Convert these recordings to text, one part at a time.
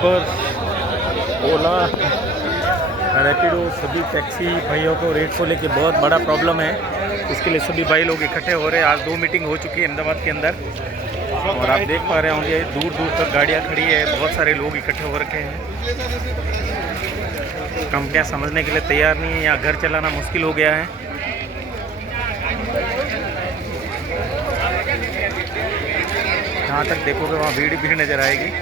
उबर, ओला, रैपिडो, सभी टैक्सी भाइयों को रेट को लेके बहुत बड़ा प्रॉब्लम है। इसके लिए सभी भाई लोग इकट्ठे हो रहे हैं। आज 2 मीटिंग हो चुकी है अहमदाबाद के अंदर और आप देख पा रहे होंगे दूर दूर तक गाड़ियाँ खड़ी है, बहुत सारे लोग इकट्ठे हो रखे हैं। कंपनियाँ समझने के लिए तैयार नहीं है, यहाँ घर चलाना मुश्किल हो गया है। जहाँ तक देखोगे वहाँ भीड़ भीड़ नज़र आएगी।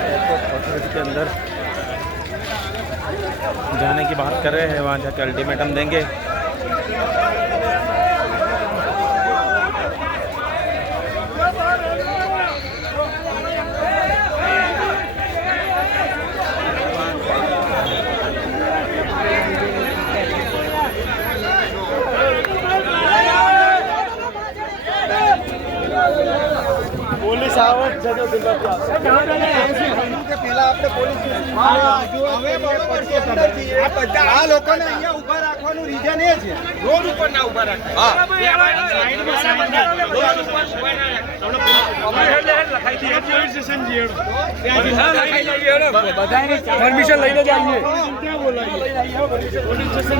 एयरपोर्ट के अंदर जाने की बात कर रहे हैं, वहाँ जाकर अल्टीमेटम देंगे। પોલીસ આવે જજો દિલ્હી પેલા આપણે પોલીસ આ લોકોને અહીંયા ઊભા રાખવાનું રીઝન એ છે રોડ ઉપર ના ઊભા રાખે. પરમિશન લઈને જઈએ ક્યાં બોલાવીએ પોલીસ સ્ટેશન